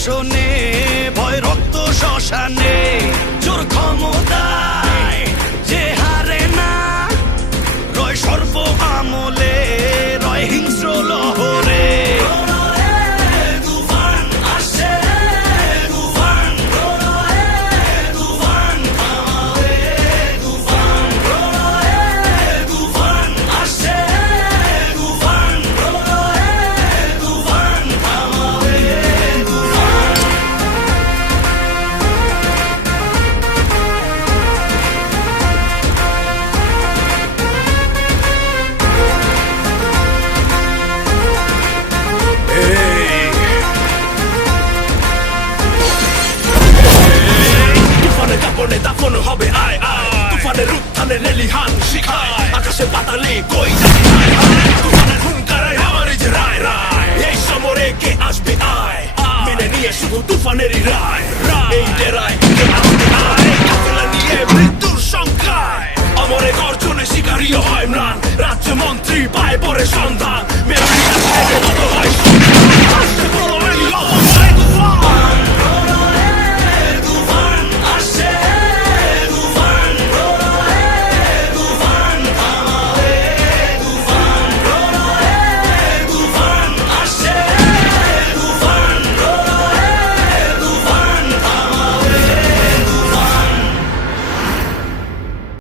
শাসনে ভয় রক্ত শ্মশানে জোর ক্ষমতায় যে হারে না রয় সর্ব আমলে রয় হিংস্র লহরে দাফন হবে আয় আয় তুফানের উত্থানে লেলিহান শিখায় আকাশে পাতালে কই